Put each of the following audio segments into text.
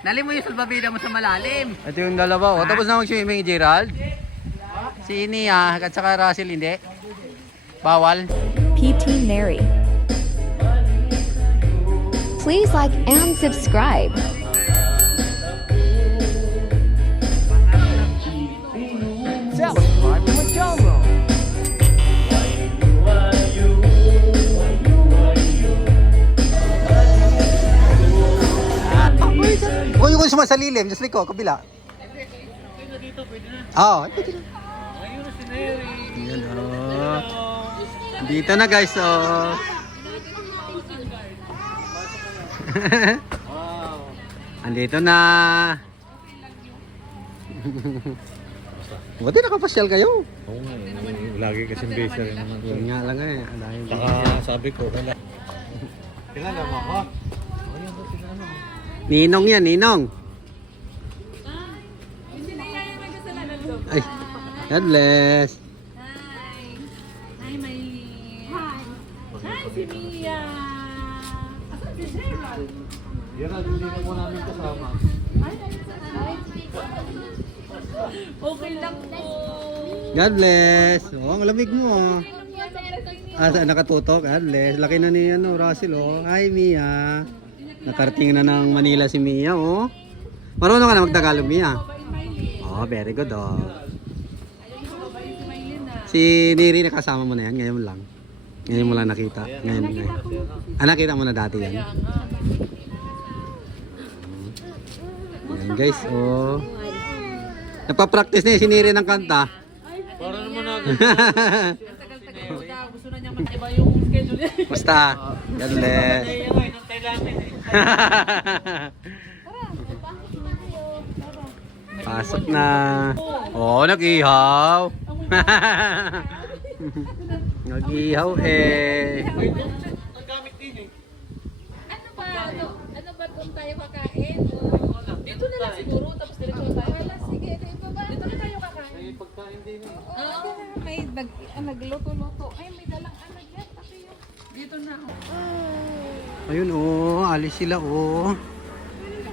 Dali mo yung salbabida mo sa malalim. Ito yung dalawa. O, tapos na mag-swimming, Gerald. Si Nia at saka Russell, hindi. Bawal. PT Mary. Please like and subscribe. Subscribe to my channel. Kung yung sumasalilim, just like ko, kabila. Oo, pwede na. Ayan, oh. Dito na guys, oh. Andito na. Buti nakapasyal kayo. Oo nga, lagi kasing base rin naman. Yun nga lang eh. Dahil Saka sabi ko, wala. Kilala mo ako? Ninong yan, Ninong. Ay, God bless. Hi. Hi, Maylin. Hi. Hi, si Mia. Asan si Gerald? Gerald, hindi na po namin kasama. Okay lang po. God bless. Oh, ang lamig mo. Oh. Nakatutok. God bless. Laki na ni Russell. Oh. Hi, Mia. Nakarating na ng Manila si Mia. Oh. Marunong ka na magtagalog, Mia. Oh, very good. Oh. Si Neri nakasama mo na yan. Ngayon lang. Ngayon mo lang nakita. Ngayon. Nakita mo na dati yan. Ayan guys. Oh. Nagpa-practice na si Neri ng kanta. Para naman natin. Gusto na niya mag-iba yung schedule niya. Basta. God bless. Pasok na. Oh, nag-ihaw. Nag-ihaw eh. Ano ba kung tayo kakain? Dito na lang siguro, tapos diretso tayo. Sige, dito na tayo kakain. May pagkain din eh. May nagluto-luto. Ay, may dalang anak yan. Dito na. Ayun oh, alis sila oh.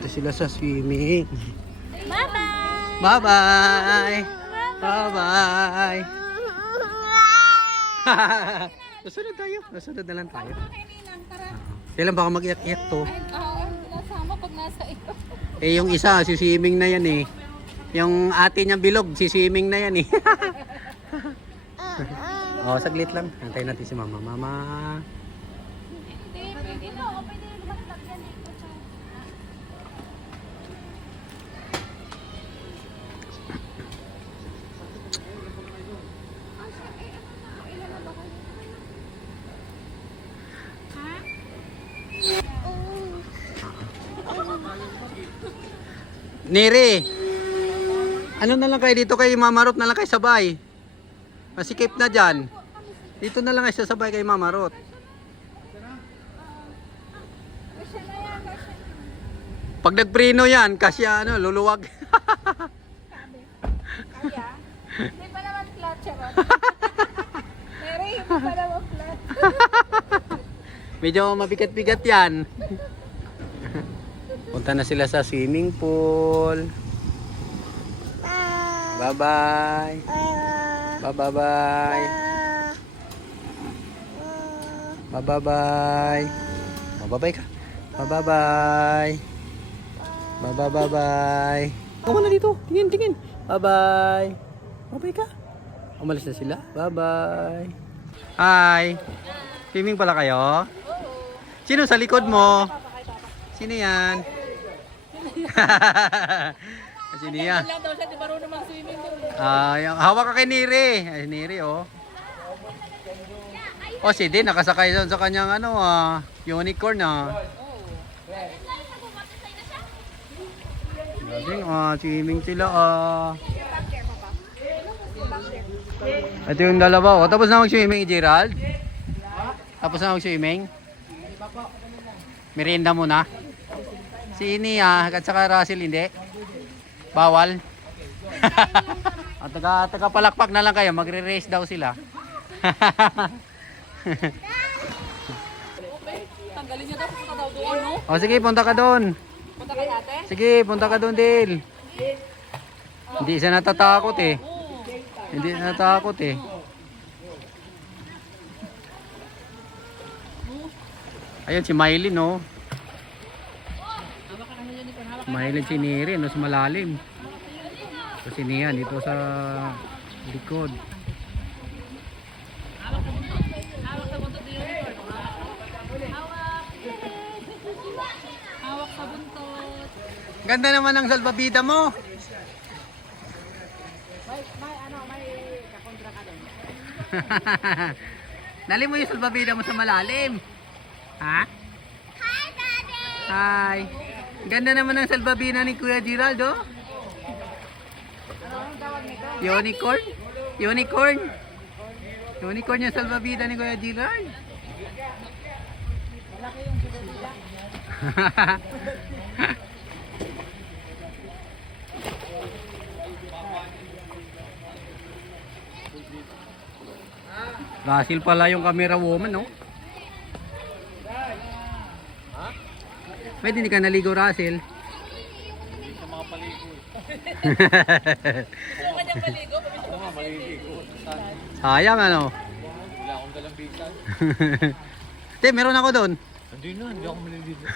Ito sila sa swimming. Bye-bye! Bye-bye! Bye-bye! Nasunod tayo. Nasunod na lang tayo. Kailan baka mag-iyak-iyak to? Nasama pag nasa iyo. Eh yung isa, si swimming na yan eh. Yung ate niyang bilog, si swimming na yan eh. Oh, saglit lang. Antayin natin si mama. Mama. Pwede na. Pwede na lumaslag yan eh. Neri, ano na lang kayo dito kay Mama Ruth na lang kayo sabay. Masikip na dyan. Dito na lang kayo sabay kay Mama Ruth. Pag nagprino yan, kasya ano, luluwag. Kaya? Hindi pa naman flat siya ba? Pero hindi pa naman flat. Medyo mabigat-bigat yan. Punta na sila sa swimming pool. Bye-bye. Bye-bye. Bye-bye. Bye-bye ka. Bye-bye. Bye-bye. Kamu na dito. Tingin, tingin. Bye-bye. Bye-bye ka. Umalis na sila. Bye-bye. Hi. Swimming pala kayo? Sino sa likod mo? Sino yan? Sino yan? Lang daw siya, di marunong mag-swimming doon. Hawak ka kay Neri. Ay, Neri oh. Oh, si Din nakasakay doon sa kanyang ano unicorn Galing swimming sila Ito yung dalawa Tapos na mag-swimming, Gerald? Tapos na mag-swimming? Merienda muna. Si Nia at saka Russell hindi. Bawal. Taga palakpak na lang kayo, magre-race daw sila. Tanggalin niya daw kung daw doon. O sige, punta ka doon. Punta ka natin? Sige, punta ka doon, Dale. Hindi siya natatakot eh. Hindi siya natatakot eh. Ayun si Mylene, no? Mylene si Neri, no? Sa malalim. So si Nian dito sa likod. Hawak sa buntot. Ganda naman ang salbabida mo. May kakontra ka doon. Dali mo yung salbabida mo sa malalim. Ha? Hi, Daddy! Hi! Ganda naman ang salbabida ni Kuya Gerald, oh. Unicorn? Unicorn? Unicorn yung salbabida ni Kuya Gerald. Russell pala yung camera woman, no? Pwede hindi ka naligo, Russell. Hindi sa mga paligo. Gusto ka niyang maligo? Ako nga, maliligo. Saan? Sayang, ano? Wala akong dalang bisan. Te, meron ako doon. Hindi na, hindi ako maliligo.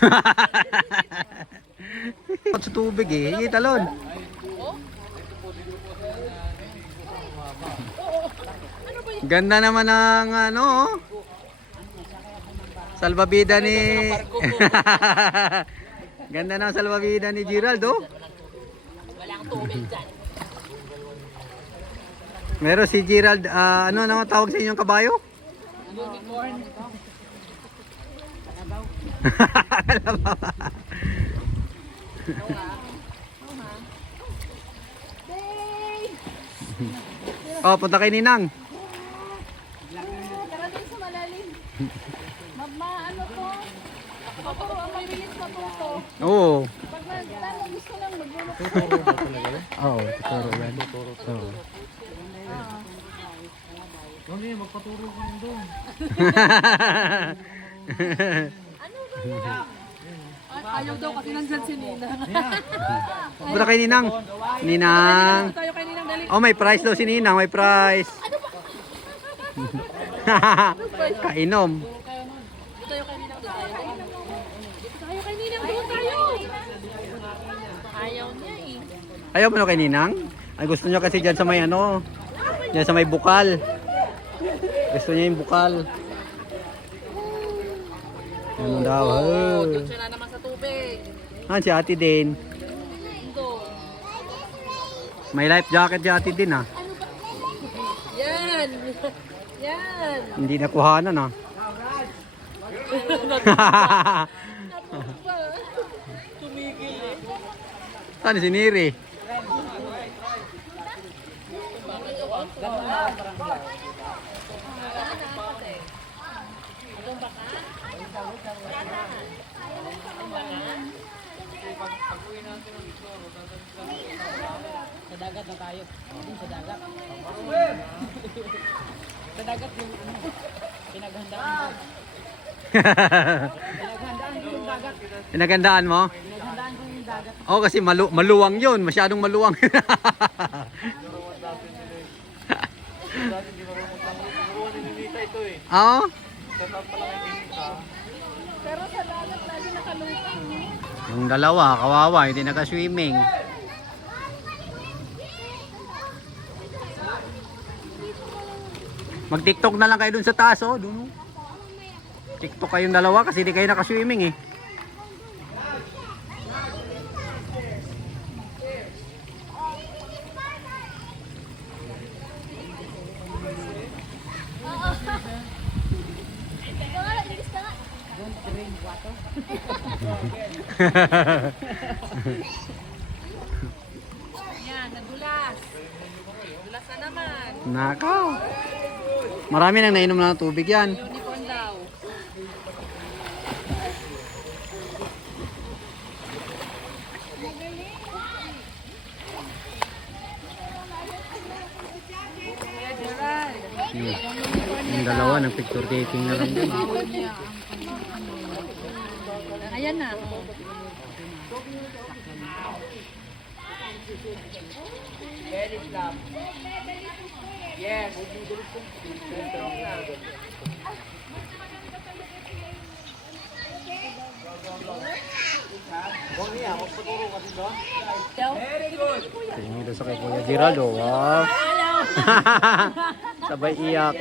Sa tubig eh, italon. Ganda naman ng ano, oh. Salbabida ni Ganda ng salbabida ni Gerald, oh. Walang tubig dyan. Meron si Gerald, ano naman tawag sa inyong kabayo? Unicorn. Oh, punta kay Ninang. Tara doon sa malalim. Ano to? Ako, may bilis pa po to. Oo. Pag nagtalo, gusto lang maglulok. Tuturo ba talaga yun? Oo, tuturo yan. Oo. Hindi, magpaturo ko yun doon. Ano ba yan? Ayaw daw kasi nandyan si Nina. Punta kay Ninang. Ninang. Tayo kay Nina, dali. Oh, may prize daw si Ninang, may prize. Kainom. Tayo kay Nina, doon tayo. Tayo kay Nina, doon tayo. Ayaw niya eh. Ayaw mo na kay Ninang? Ay, gusto niya kasi dyan sa may ano, dyan sa may bukal. Gusto niya yung bukal. Ano daw? Oo, doon siya na naman sa tubig. Si ate din. Doon. May life jacket si ate din, ah. Yan. Yan. Hindi nakuhanan, ah. Tumigil eh. Saan si Neri? Sa dagat na tayo. Doon sa dagat. Sa dagat yung ano. Pinaghandaan. Pinaghandaan ko yung dagat. Pinagandaan mo? Pinaghandaan ko yung dagat. Oo, kasi maluwang yun. Masyadong maluwang. Dati hindi marunong magtanggol. Siguro nininita ito eh. Oo? Set up pa lang yung ninita. Pero sa dagat lagi nakalutang. Yung dalawa, kawawa, hindi naka-swimming. Mag-TikTok na lang kayo dun sa taas, oh. Dun, oh. TikTok kayong dalawa kasi hindi kayo naka-swimming, eh. Yan, nadulas. Dulas na naman. Nakaw. Marami nang nainom na ng tubig yan. Unicorn daw. Kuya Gerald. Yung dalawa, nag-picture taking na lang din. Ayaw Ayan na. Oh. Tingin doon sa kay Kuya Gerald, oh. Wow. Sabay iyak.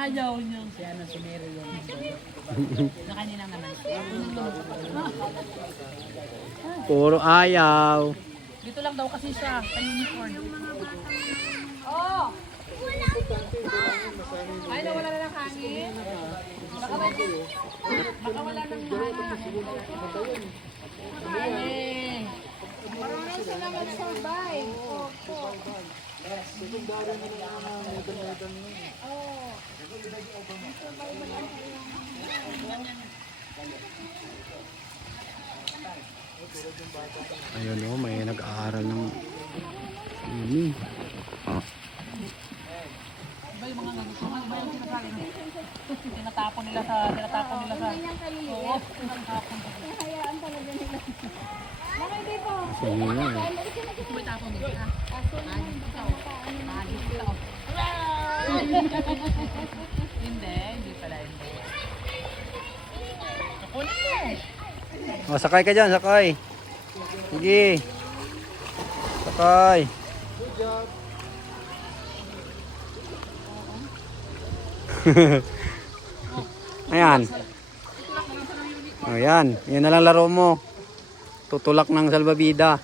Ayaw niyo. Si ano, si Mary yun. Na kanina naman. Puro ayaw. Dito lang daw kasi siya, sa unicorn. Oh! Ay, nawala na ng hangin. Baka wala ng hangin. Ay. Marunong sila mag-survive. Ayun, oh, may nag-aaral ng swimming. Iba yung mga nagustuhan, iba yung sinasabi. Tinatapon nila sa... Oo, tinatapon. Hayaan talaga nila. Bakit dito? Sige nga, eh. May tapon nila. Hindi pala hindi. Nakunin mo eh. Oh, sakay ka dyan, sakay. Sige. Sakay. Ayan. Oh, yan. Yan na lang laro mo. Tutulak ng salbabida.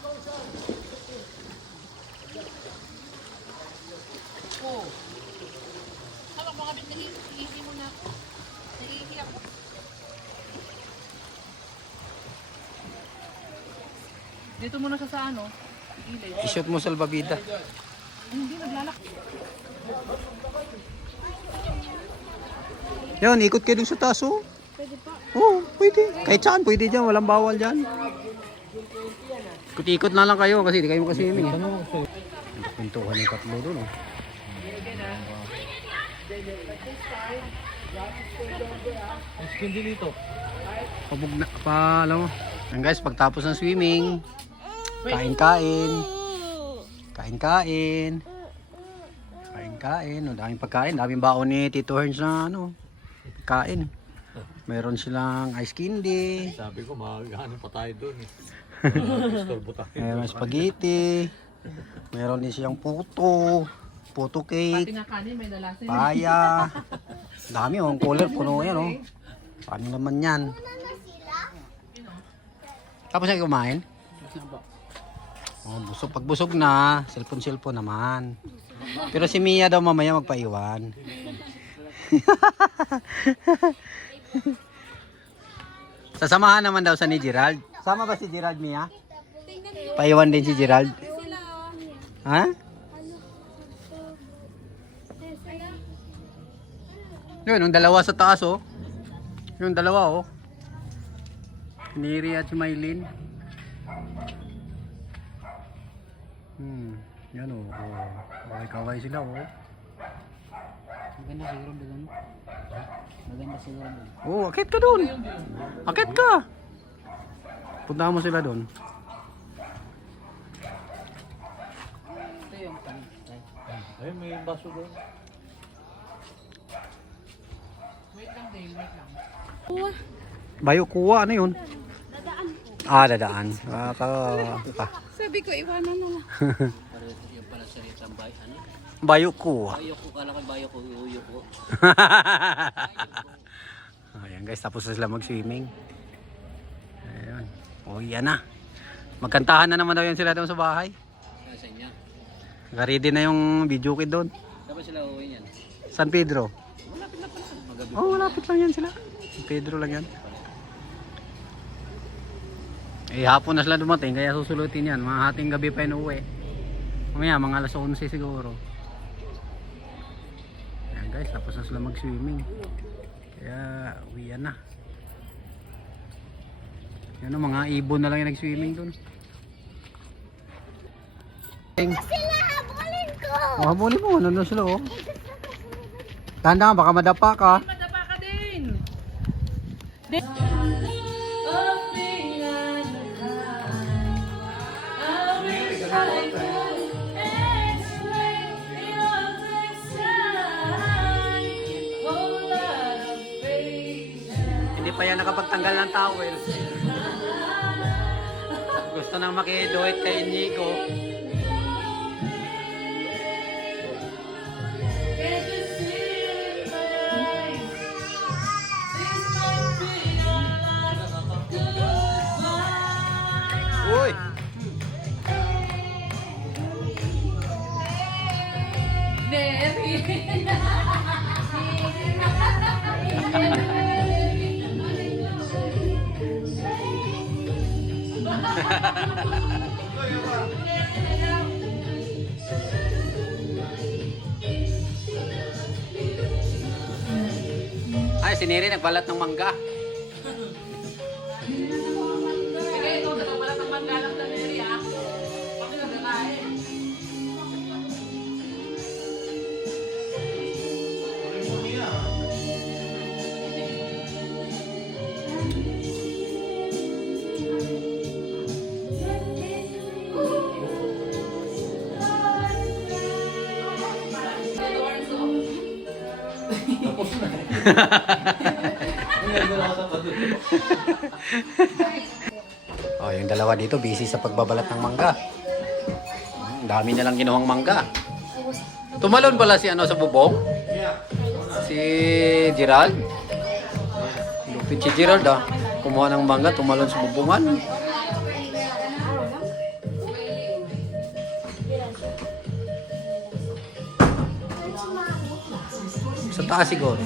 Hawak mo kapit, nangihiki mo na ako. Nangihiki ako. Dito muna siya sa ano? Ilay. I-shoot mo salbabida. Hindi, naglalak. Yan, ikot kayo dun sa taso. Pwede pa. Oo, pwede. Kahit saan, pwede dyan. Walang bawal dyan. Ikot-ikot na lang kayo kasi di kayo makaswimming. Pintuhan yung tatlo dun. Oh. Hindi dito. Pabog na pa, alam mo. Yan guys, pagtapos ng swimming, kain-kain. Kain-kain. Kain-kain. O, daming pagkain. Daming baon ni Tito Herns na ano. Kain. Meron silang ice candy. Sabi ko, maghanap pa tayo doon eh. Istorbo tayo. Meron spaghetti. Meron din siyang puto. Puto cake. Pati nga kanin, may nalasin. Paya. Dami oh. Ang cooler puno yan oh. Paano naman yan? Tapos na kumain? Oh, busog. Pag busog na, cellphone naman. Pero si Mia daw mamaya magpaiwan. Sasamahan naman daw sa ni Gerald. Sama ba si Gerald, Mia? Paiwan din si Gerald. Ha? Yun, yung dalawa sa taas oh. Yung dalawa oh. Neri at si Maylin. Yan oh. Kaway-kaway sila oh. Maganda siguro doon. Maganda siguro doon. Oh, akit ka doon. Akit ka. Puntahan mo sila doon. Ito yung kanin. Ay, may baso doon. Wait lang din, wait lang. Bayo kuha, ano yun? Dadaan. Ah, dadaan. Sabi ko, iwanan na lang. Yung pala salitang ano? Bayo kuha. Bayo ko, kala ko bayo ko, uyo ko. Ayan guys, tapos na sila mag-swimming. Ayan. Oh, yan na. Magkantahan na naman daw yan sila doon sa bahay. Sa inyo? Ready na yung video kit doon. Dapat sila uwi yan. San Pedro. Malapit na pala. Magabi. Oh, malapit lang yan sila. San Pedro lang yan. Eh, hapon na sila dumating, kaya susulutin yan. Mga hating gabi pa yun uwi. Mamaya, mga alas 11 siguro. Ayan guys, tapos na sila mag-swimming. Kaya, uwian na. Yan o, mga ibon na lang yung nag-swimming dun. Sila, habulin ko! Oh, habulin mo, nandun sila oh. Tanda baka madapa ka. Madapa ka din! tayo nakapagtanggal ng towel. Gusto nang makiduet kay Inigo. Uy! Ay, si Neri nagbalat ng mangga. Sige, ito, nagpapalat ng manggalang na Mary, ah. Kami nagkakain. Oh, yung dalawa dito busy sa pagbabalat ng mangga. Dami nilang kinuhang mangga. Tumalon pala si ano sa bubong? Si Gerald. Lupit si Gerald ah. Kumuha ng mangga, tumalon sa bubungan. Sa taas siguro.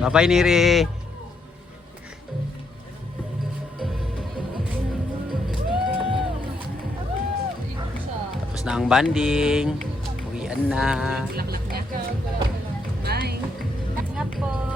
Bye-bye, Neri. Tapos na ang banding. Uwian na. Bye. Nga po.